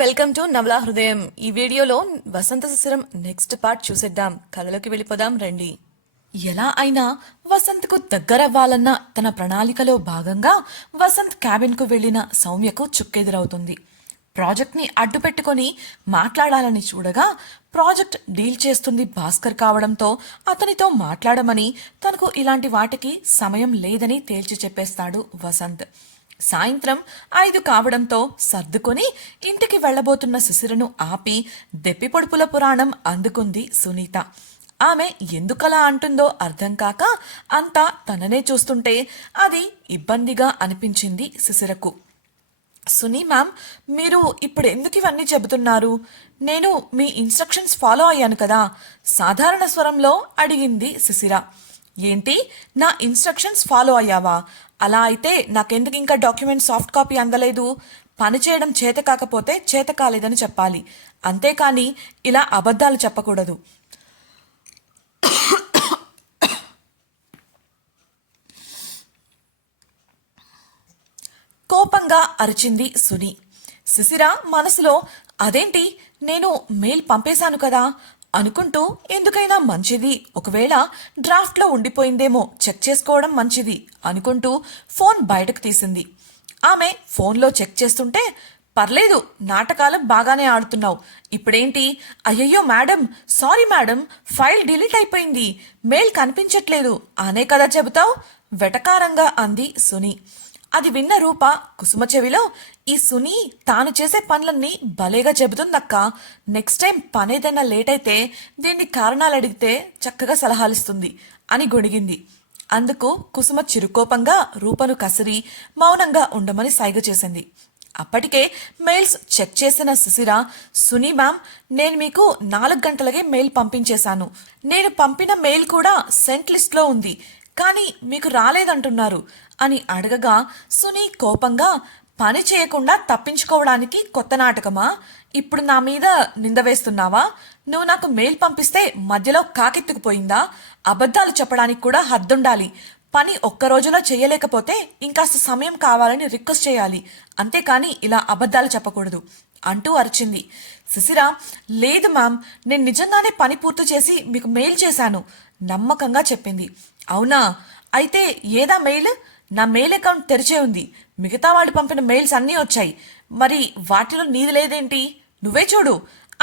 Welcome to నవలా హృదయం. ఈ వీడియోలో వసంత శిశిరం నెక్స్ట్ పార్ట్ చూసేద్దాం. కథలోకి వెళ్ళిపోదాం రండి. ఎలా అయినా వసంత్కు దగ్గరవ్వాలన్న తన ప్రణాళికలో భాగంగా వసంత్ క్యాబిన్కు వెళ్లిన సౌమ్యకు చుక్కెదురవుతుంది. ప్రాజెక్ట్ని అడ్డు పెట్టుకుని మాట్లాడాలని చూడగా ప్రాజెక్ట్ డీల్ చేస్తుంది భాస్కర్ కావడంతో అతనితో మాట్లాడమని, తనకు ఇలాంటి వాటికి సమయం లేదని తేల్చి చెప్పేస్తాడు వసంత్. సాయంత్రం 5 కావడంతో సర్దుకొని ఇంటికి వెళ్లబోతున్న శిశిరను ఆపి దెప్పిపొడుపుల పురాణం అందుకుంది సునీత. ఆమె ఎందుకలా అంటుందో అర్థం కాక అంతా తననే చూస్తుంటే అది ఇబ్బందిగా అనిపించింది శిశిరకు. సునీ మ్యామ్, మీరు ఇప్పుడు ఎందుకు ఇవన్నీ చెబుతున్నారు? నేను మీ ఇన్స్ట్రక్షన్స్ ఫాలో అయ్యాను కదా, సాధారణ స్వరంలో అడిగింది శిశిర. ఏంటి, నా ఇన్స్ట్రక్షన్స్ ఫాలో అయ్యావా? అలా అయితే నాకెందుకు ఇంకా డాక్యుమెంట్ సాఫ్ట్ కాపీ అందలేదు? పని చేయడం చేత కాకపోతే చేత కాలేదని చెప్పాలి, అంతేకాని ఇలా అబద్ధాలు చెప్పకూడదు. కోపంగా అరిచింది సుని. శిశిర మనసులో అదేంటి, నేను మెయిల్ పంపేశాను కదా అనుకుంటూ ఎందుకైనా మంచిది, ఒకవేళ డ్రాఫ్ట్లో ఉండిపోయిందేమో చెక్ చేసుకోవడం మంచిది అనుకుంటూ ఫోన్ బయటకు తీసింది. ఆమె ఫోన్లో చెక్ చేస్తుంటే, పర్లేదు, నాటకాలు బాగానే ఆడుతున్నావు, ఇప్పుడేంటి? అయ్యయ్యో madam, sorry madam, file delete అయిపోయింది, మెయిల్ కనిపించట్లేదు అనే కదా చెబుతావు, వెటకారంగా అంది సుని. అది విన్న రూప కుసుమ చెవిలో, ఈ సుని తాను చేసే పనులన్నీ భలేగా చెబుతుందక్క, నెక్స్ట్ టైం పనేదైనా లేట్ అయితే దీన్ని కారణాలు అడిగితే చక్కగా సలహాలిస్తుంది అని గొడిగింది. అందుకు కుసుమ చిరుకోపంగా రూపను కసిరి మౌనంగా ఉండమని సైగ చేసింది. అప్పటికే మెయిల్స్ చెక్ చేసిన శిశిర, సునీ మ్యామ్, నేను మీకు 4 గంటలకే మెయిల్ పంపించేశాను, నేను పంపిన మెయిల్ కూడా సెంట్ లిస్ట్లో ఉంది, కానీ మీకు రాలేదంటున్నారు అని అడగగా సునీ కోపంగా, పని చేయకుండా తప్పించుకోవడానికి కొత్త నాటకమా? ఇప్పుడు నా మీద నింద వేస్తున్నావా? నువ్వు నాకు మెయిల్ పంపిస్తే మధ్యలో కాకెత్తుకుపోయిందా? అబద్ధాలు చెప్పడానికి కూడా హద్దుండాలి. పని ఒక్క రోజులో చేయలేకపోతే ఇంకాస్త సమయం కావాలని రిక్వెస్ట్ చేయాలి, అంతేకాని ఇలా అబద్ధాలు చెప్పకూడదు అంటూ అరిచింది. శిశిర, లేదు మ్యామ్, నేను నిజంగానే పని పూర్తి చేసి మీకు మెయిల్ చేశాను నమ్మకంగా చెప్పింది. అవునా? అయితే ఏదా మెయిల్? నా మెయిల్ అకౌంట్ తెరిచే ఉంది, మిగతా వాళ్ళు పంపిన మెయిల్స్ అన్నీ వచ్చాయి, మరి వాటిలో నీది లేదేంటి? నువ్వే చూడు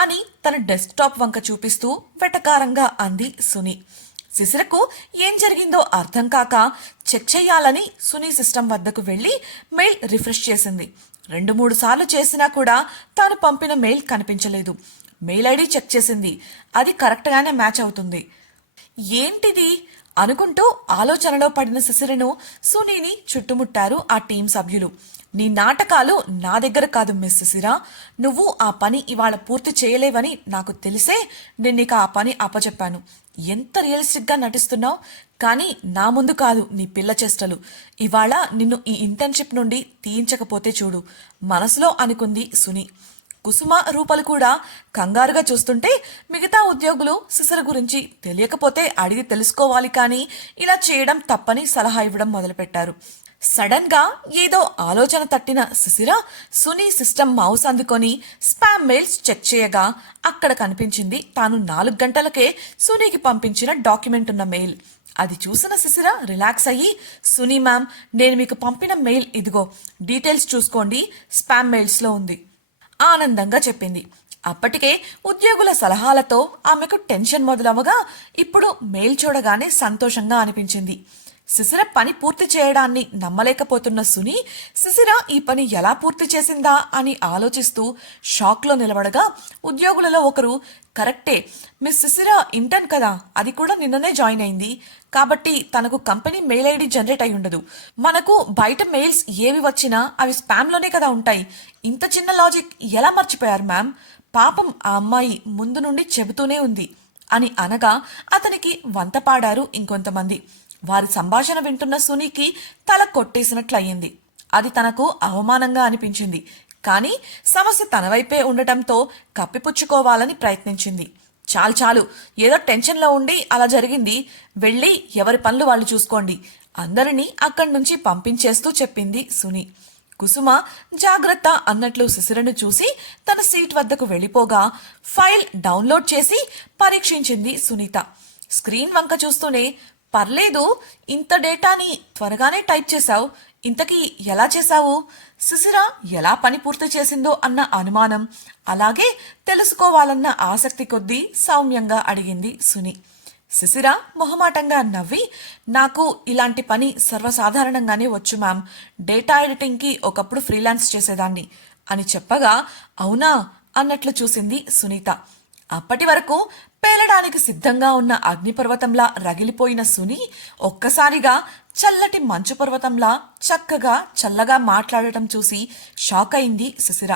అని తన డెస్క్టాప్ వంక చూపిస్తూ వెటకారంగా అంది సుని. శిశిరకు ఏం జరిగిందో అర్థం కాక చెక్ చేయాలని సుని సిస్టమ్ వద్దకు వెళ్లి మెయిల్ రిఫ్రెష్ చేసింది. 2-3 సార్లు చేసినా కూడా తాను పంపిన మెయిల్ కనిపించలేదు. మెయిల్ ఐడి చెక్ చేసింది, అది కరెక్ట్గానే మ్యాచ్ అవుతుంది. ఏంటిది అనుకుంటూ ఆలోచనలో పడిన శిశిరను సునీని చుట్టుముట్టారు ఆ టీం సభ్యులు. నీ నాటకాలు నా దగ్గర కాదు మిస్ శిశిర, నువ్వు ఆ పని ఇవాళ పూర్తి చేయలేవని నాకు తెలిసే నేను నీకు ఆ పని అప్పచెప్పాను. ఎంత రియలిస్టిక్గా నటిస్తున్నావు, కానీ నా ముందు కాదు నీ పిల్ల చేష్టలు. ఇవాళ నిన్ను ఈ ఇంటర్న్షిప్ నుండి తీయించకపోతే చూడు మనసులో అనుకుంది సుని. కుసుమ రూపలు కూడా కంగారుగా చూస్తుంటే మిగతా ఉద్యోగులు శిశిర గురించి తెలియకపోతే అడిగి తెలుసుకోవాలి, కానీ ఇలా చేయడం తప్పని సలహా ఇవ్వడం మొదలుపెట్టారు. సడన్ గా ఏదో ఆలోచన తట్టిన శిశిర సుని సిస్టమ్ మౌస్ అందుకొని స్పామ్ మెయిల్స్ చెక్ చేయగా అక్కడ కనిపించింది తాను 4 గంటలకే సునీకి పంపించిన డాక్యుమెంట్ ఉన్న మెయిల్. అది చూసిన శిశిర రిలాక్స్ అయ్యి, సునీ మ్యామ్, నేను మీకు పంపిన మెయిల్ ఇదిగో, డీటెయిల్స్ చూసుకోండి, స్పామ్ మెయిల్స్లో ఉంది ఆనందంగా చెప్పింది. అప్పటికే ఉద్యోగుల సలహాలతో ఆమెకు టెన్షన్ మొదలవగా ఇప్పుడు మెయిల్ చూడగానే సంతోషంగా అనిపించింది. శిశిర పని పూర్తి చేయడాన్ని నమ్మలేకపోతున్న సుని, శిశిర ఈ పని ఎలా పూర్తి చేసిందా అని ఆలోచిస్తూ షాక్లో నిలబడగా ఉద్యోగులలో ఒకరు, కరెక్టే, మిస్ శిశిర ఇంటర్న్ కదా, అది కూడా నిన్ననే జాయిన్ అయింది, కాబట్టి తనకు కంపెనీ మెయిల్ ఐడి జనరేట్ అయి ఉండదు, మనకు బయట మెయిల్స్ ఏవి వచ్చినా అవి స్పామ్లోనే కదా ఉంటాయి, ఇంత చిన్న లాజిక్ ఎలా మర్చిపోయారు మ్యామ్? పాపం ఆ అమ్మాయి ముందు నుండి చెబుతూనే ఉంది అని అనగా అతనికి వంత పాడారు ఇంకొంతమంది. వారి సంభాషణ వింటున్న సునీకి తల కొట్టేసినట్లయింది. అది తనకు అవమానంగా అనిపించింది, కానీ సమస్య తన వైపే ఉండటంతో కప్పిపుచ్చుకోవాలని ప్రయత్నించింది. చాలు చాలు, ఏదో టెన్షన్లో ఉండి అలా జరిగింది, వెళ్ళి ఎవరి పనులు వాళ్ళు చూసుకోండి, అందరినీ అక్కడి నుంచి పంపించేస్తూ చెప్పింది సుని. కుసుమ జాగ్రత్త అన్నట్లు శిశిరను చూసి తన సీట్ వద్దకు వెళ్ళిపోగా ఫైల్ డౌన్లోడ్ చేసి పరీక్షించింది సునీత. స్క్రీన్ వంక చూస్తూనే, పర్లేదు, ఇంత డేటాని త్వరగానే టైప్ చేశావు, ఇంతకీ ఎలా చేశావు? శిశిర ఎలా పని పూర్తి చేసిందో అన్న అనుమానం, అలాగే తెలుసుకోవాలన్న ఆసక్తి కొద్దీ సౌమ్యంగా అడిగింది సుని. శిశిర మొహమాటంగా నవ్వి, నాకు ఇలాంటి పని సర్వసాధారణంగానే వచ్చు మ్యామ్, డేటా ఎడిటింగ్కి ఒకప్పుడు ఫ్రీలాన్స్ చేసేదాన్ని అని చెప్పగా, అవునా అన్నట్లు చూసింది సునీత. అప్పటి వరకు పేలడానికి సిద్ధంగా ఉన్న అగ్నిపర్వతంలా రగిలిపోయిన సుని ఒక్కసారిగా చల్లటి మంచు పర్వతంలా చల్లగా మాట్లాడటం చూసి షాక్ అయింది శిశిర.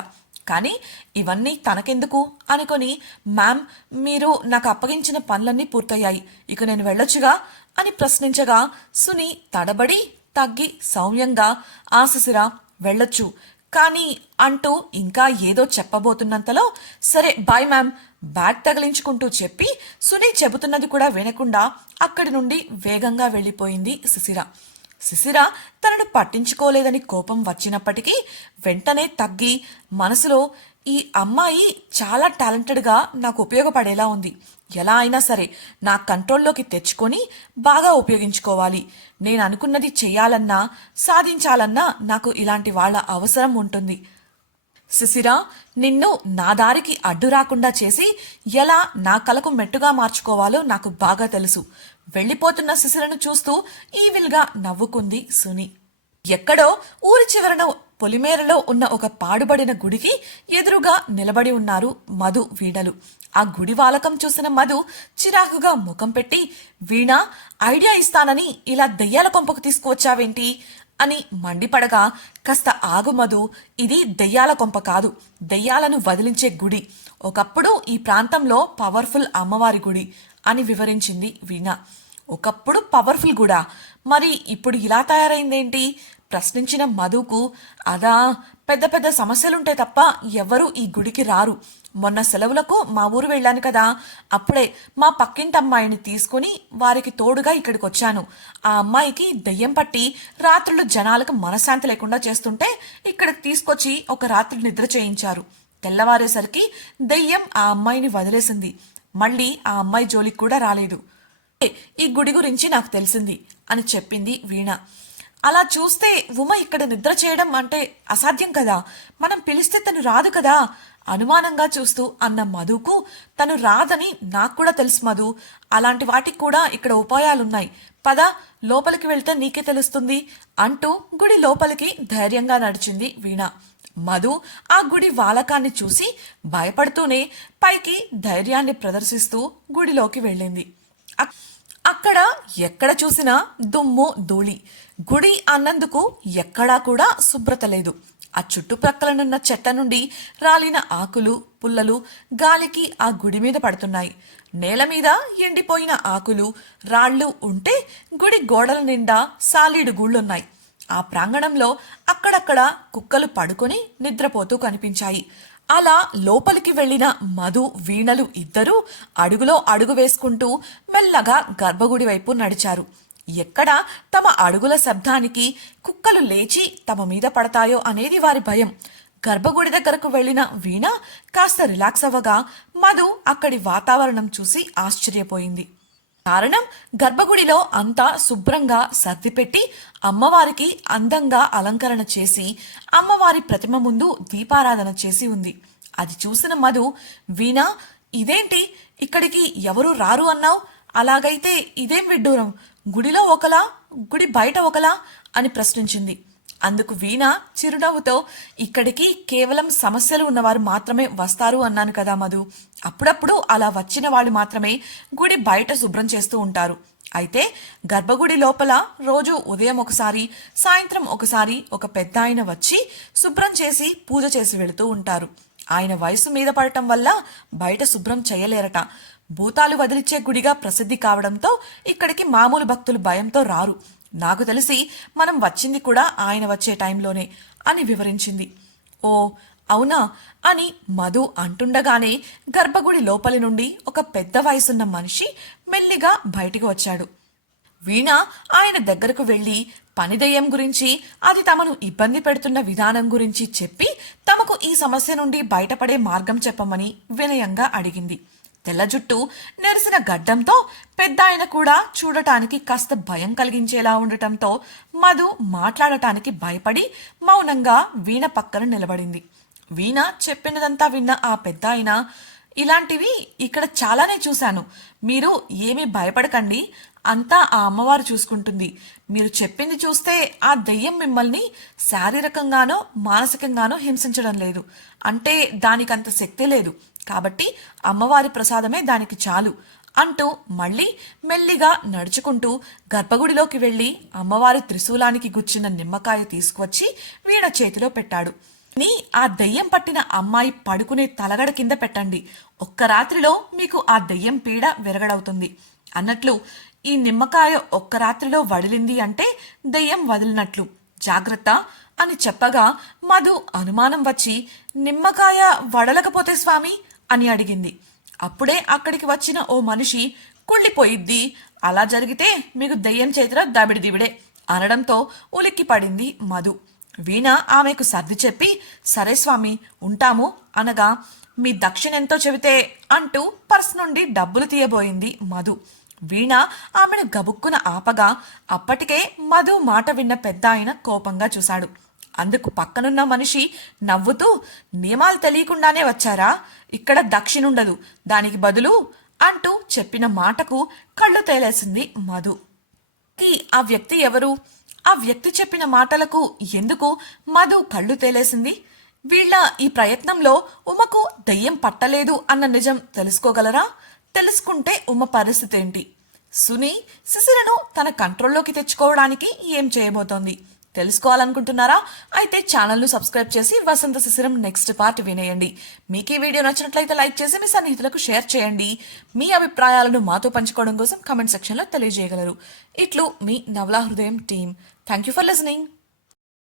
కానీ ఇవన్నీ తనకెందుకు అనుకొని, మ్యామ్, మీరు నాకు అప్పగించిన పనులన్నీ పూర్తయ్యాయి, ఇక నేను వెళ్ళొచ్చుగా అని ప్రశ్నించగా సుని తడబడి తగ్గి సౌమ్యంగా, ఆ శిశిర, వెళ్ళొచ్చు కానీ అంటూ ఇంకా ఏదో చెప్పబోతున్నంతలో, సరే బాయ్ మ్యామ్, బ్యాగ్ తగిలించుకుంటూ చెప్పి సుని చెబుతున్నది కూడా వినకుండా అక్కడి నుండి వేగంగా వెళ్ళిపోయింది శిశిర. శిశిర తనను పట్టించుకోలేదని కోపం వచ్చినప్పటికీ వెంటనే తగ్గి మనసులో, ఈ అమ్మాయి చాలా టాలెంటెడ్గా నాకు ఉపయోగపడేలా ఉంది, ఎలా అయినా సరే నా కంట్రోల్లోకి తెచ్చుకొని బాగా ఉపయోగించుకోవాలి, నేను అనుకున్నది చెయ్యాలన్నా సాధించాలన్నా నాకు ఇలాంటి వాళ్ళ అవసరం ఉంటుంది. శిశిర, నిన్ను నా దారికి అడ్డు రాకుండా చేసి ఎలా నా కలకు మెట్టుగా మార్చుకోవాలో నాకు బాగా తెలుసు. వెళ్ళిపోతున్న శిశిరను చూస్తూ ఈవిల్గా నవ్వుకుంది సుని. ఎక్కడో ఊరి చివరన పొలిమేరలో ఉన్న ఒక పాడుబడిన గుడికి ఎదురుగా నిలబడి ఉన్నారు మధు, వీణలు. ఆ గుడి వాలకం చూసిన మధు చిరాకుగా ముఖం పెట్టి, వీణ, ఐడియా ఇస్తానని ఇలా దెయ్యాల కొంపకు తీసుకువచ్చావేంటి అని మండిపడగా, కాస్త ఆగు మధు, ఇది దెయ్యాల కొంప కాదు, దెయ్యాలను వదిలించే గుడి, ఒకప్పుడు ఈ ప్రాంతంలో పవర్ఫుల్ అమ్మవారి గుడి అని వివరించింది వీణ. ఒకప్పుడు పవర్ఫుల్ గుడా, మరి ఇప్పుడు ఇలా తయారైందేంటి ప్రశ్నించిన మధుకు, అదా, పెద్ద పెద్ద సమస్యలుంటే తప్ప ఎవరూ ఈ గుడికి రారు. మొన్న సెలవులకు మా ఊరు వెళ్ళాను కదా, అప్పుడే మా పక్కింటి అమ్మాయిని తీసుకుని వారికి తోడుగా ఇక్కడికి వచ్చాను. ఆ అమ్మాయికి దెయ్యం పట్టి రాత్రులు జనాలకు మనశ్శాంతి లేకుండా చేస్తుంటే ఇక్కడికి తీసుకొచ్చి ఒక రాత్రి నిద్ర చేయించారు. తెల్లవారేసరికి దెయ్యం ఆ అమ్మాయిని వదిలేసింది. మళ్ళీ ఆ అమ్మాయి జోలికి కూడా రాలేదు. ఈ గుడి గురించి నాకు తెలిసింది అని చెప్పింది వీణ. అలా చూస్తే ఉమ ఇక్కడ నిద్ర చేయడం అంటే అసాధ్యం కదా, మనం పిలిస్తే తను రాదు కదా అనుమానంగా చూస్తూ అన్న మధుకు, తను రాదని నాకు కూడా తెలుసు మధు, అలాంటి వాటికి కూడా ఇక్కడ ఉపాయాలున్నాయి, పద లోపలికి వెళ్తే నీకే తెలుస్తుంది అంటూ గుడి లోపలికి ధైర్యంగా నడిచింది వీణ. మధు ఆ గుడి వాలకాన్ని చూసి భయపడుతూనే పైకి ధైర్యాన్ని ప్రదర్శిస్తూ గుడిలోకి వెళ్ళింది. అక్కడ ఎక్కడ చూసినా దుమ్ము ధూళి. గుడి అన్నందుకు ఎక్కడా కూడా శుభ్రత లేదు. ఆ చుట్టుప్రక్కలనున్న చెట్ల నుండి రాలిన ఆకులు పుల్లలు గాలికి ఆ గుడి మీద పడుతున్నాయి. నేల మీద ఎండిపోయిన ఆకులు రాళ్ళు ఉంటే గుడి గోడల నిండా సాలీడు గూళ్ళున్నాయి. ఆ ప్రాంగణంలో అక్కడక్కడ కుక్కలు పడుకొని నిద్రపోతూ కనిపించాయి. అలా లోపలికి వెళ్లిన మధు, వీణలు ఇద్దరూ అడుగులో అడుగు వేసుకుంటూ మెల్లగా గర్భగుడి వైపు నడిచారు. ఎక్కడ తమ అడుగుల శబ్దానికి కుక్కలు లేచి తమ మీద పడతాయో అనేది వారి భయం. గర్భగుడి దగ్గరకు వెళ్లిన వీణ కాస్త రిలాక్స్ అవ్వగా మధు అక్కడి వాతావరణం చూసి ఆశ్చర్యపోయింది. కారణం, గర్భగుడిలో అంతా శుభ్రంగా సర్దిపెట్టి అమ్మవారికి అందంగా అలంకరణ చేసి అమ్మవారి ప్రతిమ ముందు దీపారాధన చేసి ఉంది. అది చూసిన మధు, వీణ, ఇదేంటి, ఇక్కడికి ఎవరూ రారు అన్నావు, అలాగైతే ఇదేం విడ్డూరం, గుడిలో ఒకలా గుడి బయట ఒకలా అని ప్రశ్నించింది. అందుకు వీణ చిరునవ్వుతో, ఇక్కడికి కేవలం సమస్యలు ఉన్నవారు మాత్రమే వస్తారు అన్నాను కదా మధు, అప్పుడప్పుడు అలా వచ్చిన వాళ్ళు మాత్రమే గుడి బయట శుభ్రం చేస్తూ ఉంటారు. అయితే గర్భగుడి లోపల రోజు ఉదయం ఒకసారి సాయంత్రం ఒకసారి ఒక పెద్ద ఆయన వచ్చి శుభ్రం చేసి పూజ చేసి వెళుతూ ఉంటారు. ఆయన వయసు మీద పడటం వల్ల బయట శుభ్రం చేయలేరట. భూతాలు వదిలిచ్చే గుడిగా ప్రసిద్ధి కావడంతో ఇక్కడికి మామూలు భక్తులు భయంతో రారు. నాకు తెలిసి మనం వచ్చింది కూడా ఆయన వచ్చే టైంలోనే అని వివరించింది. ఓ అవునా అని మధు అంటుండగానే గర్భగుడి లోపలి నుండి ఒక పెద్ద వయసున్న మనిషి మెల్లిగా బయటికి వచ్చాడు. వీణ ఆయన దగ్గరకు వెళ్ళి పని దెయ్యం గురించి, అది తమను ఇబ్బంది పెడుతున్న విధానం గురించి చెప్పి తమకు ఈ సమస్య నుండి బయటపడే మార్గం చెప్పమని వినయంగా అడిగింది. తెల్ల జుట్టు, నెరిసిన గడ్డంతో పెద్ద ఆయన కూడా చూడటానికి కాస్త భయం కలిగించేలా ఉండటంతో మధు మాట్లాడటానికి భయపడి మౌనంగా వీణ పక్కన నిలబడింది. వీణ చెప్పినదంతా విన్న ఆ పెద్ద ఆయన, ఇలాంటివి ఇక్కడ చాలానే చూశాను, మీరు ఏమీ భయపడకండి, అంతా ఆ అమ్మవారు చూసుకుంటుంది. మీరు చెప్పింది చూస్తే ఆ దెయ్యం మిమ్మల్ని శారీరకంగానో మానసికంగానో హింసించడం లేదు, అంటే దానికంత శక్తి లేదు, కాబట్టి అమ్మవారి ప్రసాదమే దానికి చాలు అంటూ మళ్ళీ మెల్లిగా నడుచుకుంటూ గర్భగుడిలోకి వెళ్ళి అమ్మవారి త్రిశూలానికి గుచ్చిన నిమ్మకాయ తీసుకువచ్చి వీణ చేతిలో పెట్టాడు. ఆ దెయ్యం పట్టిన అమ్మాయి పడుకునే తలగడ కింద పెట్టండి, ఒక్క రాత్రిలో మీకు ఆ దెయ్యం పీడ విరగడవుతుంది అన్నట్లు ఈ నిమ్మకాయ ఒక్క రాత్రిలో వడిలింది అంటే దెయ్యం వదిలినట్లు, జాగ్రత్త అని చెప్పగా మధు అనుమానం వచ్చి, నిమ్మకాయ వడలకపోతే స్వామి అని అడిగింది. అప్పుడే అక్కడికి వచ్చిన ఓ మనిషి, కుళ్ళిపోయిద్ది, అలా జరిగితే మీకు దెయ్యం చేతిలో దబిడి దివిడే అనడంతో ఉలిక్కి పడింది మధు. వీణ ఆమెకు సర్ది చెప్పి, సరే స్వామి ఉంటాము అనగా, మీ దక్షిణెంతో చెబితే అంటూ పర్స్ నుండి డబ్బులు తీయబోయింది మధు. వీణ ఆమెను గబుక్కున ఆపగా అప్పటికే మధు మాట విన్న పెద్ద ఆయన కోపంగా చూశాడు. అందుకు పక్కనున్న మనిషి నవ్వుతూ, నియమాలు తెలియకుండానే వచ్చారా, ఇక్కడ దక్షిణుండదు, దానికి బదులు అంటూ చెప్పిన మాటకు కళ్ళు తేలేసింది మధు. ఆ వ్యక్తి ఎవరు? ఆ వ్యక్తి చెప్పిన మాటలకు ఎందుకు మధు కళ్ళు తేలేసింది? వీళ్ళ ఈ ప్రయత్నంలో ఉమకు దెయ్యం పట్టలేదు అన్న నిజం తెలుసుకోగలరా? తెలుసుకుంటే ఉమ పరిస్థితి ఏంటి? సుని శిశిరను తన కంట్రోల్లోకి తెచ్చుకోవడానికి ఏం చేయబోతోంది తెలుసుకోవాలనుకుంటున్నారా? అయితే ఛానల్ను సబ్స్క్రైబ్ చేసి వసంత శిశిరం నెక్స్ట్ పార్ట్ వినేయండి. మీకు ఈ వీడియో నచ్చినట్లయితే లైక్ చేసి మీ సన్నిహితులకు షేర్ చేయండి. మీ అభిప్రాయాలను మాతో పంచుకోవడం కోసం కామెంట్ సెక్షన్లో తెలియజేయగలరు. ఇట్లు మీ నవలా హృదయం team. Thank you for listening.